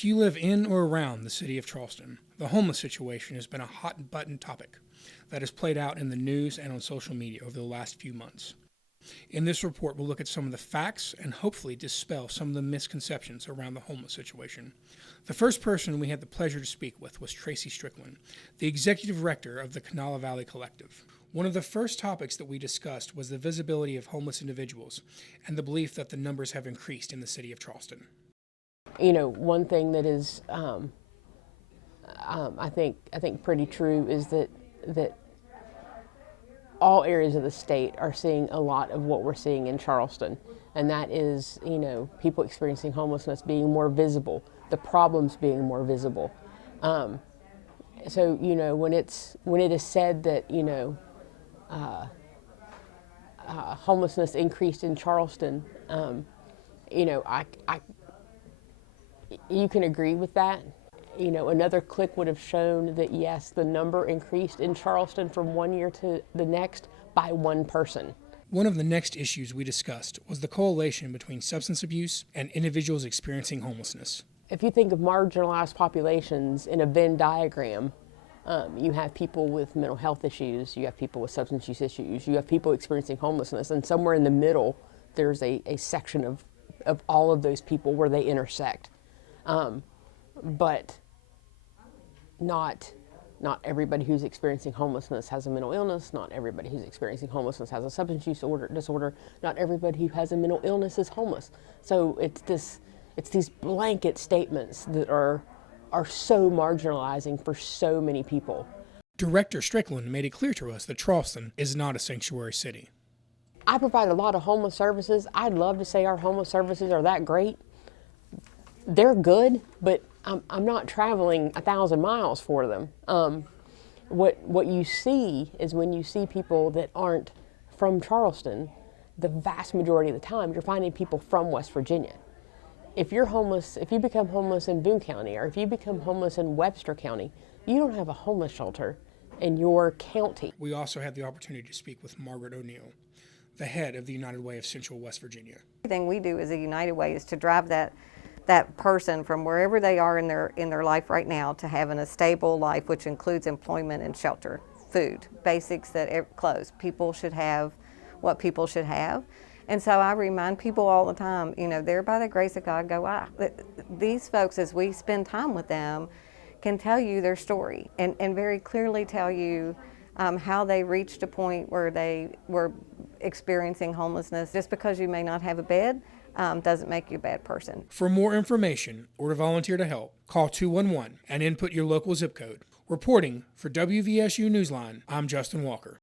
If you live in or around the city of Charleston, the homeless situation has been a hot-button topic that has played out in the news and on social media over the last few months. In this report, we'll look at some of the facts and hopefully dispel some of the misconceptions around the homeless situation. The first person we had the pleasure to speak with was Tracy Strickland, the executive director of the Canal Valley Collective. One of the first topics that we discussed was the visibility of homeless individuals and the belief that the numbers have increased in the city of Charleston. You know, one thing that is, I think pretty true is that all areas of the state are seeing a lot of what we're seeing in Charleston, and that is, you know, people experiencing homelessness being more visible, the problems being more visible. So, you know, when it is said that, you know, homelessness increased in Charleston, you know, you can agree with that. You know, another click would have shown that, yes, the number increased in Charleston from one year to the next by one person. One of the next issues we discussed was the correlation between substance abuse and individuals experiencing homelessness. If you think of marginalized populations in a Venn diagram, you have people with mental health issues, you have people with substance use issues, you have people experiencing homelessness, and somewhere in the middle there's a section of all of those people where they intersect. But not everybody who's experiencing homelessness has a mental illness. Not everybody who's experiencing homelessness has a substance use disorder. Not everybody who has a mental illness is homeless. So it's these blanket statements that are so marginalizing for so many people. Director Strickland made it clear to us that Charleston is not a sanctuary city. I provide a lot of homeless services. I'd love to say our homeless services are that great. They're good, but I'm not traveling 1,000 miles for them. What you see is when you see people that aren't from Charleston, the vast majority of the time, you're finding people from West Virginia. If you're homeless, if you become homeless in Boone County, or if you become homeless in Webster County, you don't have a homeless shelter in your county. We also had the opportunity to speak with Margaret O'Neill, the head of the United Way of Central West Virginia. Everything we do as a United Way is to drive that person from wherever they are in their life right now to having a stable life, which includes employment and shelter, food, basics, clothes. People should have what people should have. And so I remind people all the time, you know, there by the grace of God go I. These folks, as we spend time with them, can tell you their story and very clearly tell you how they reached a point where they were experiencing homelessness. Just because you may not have a bed doesn't make you a bad person. For more information or to volunteer to help, call 211 and input your local zip code. Reporting for WVSU Newsline, I'm Justin Walker.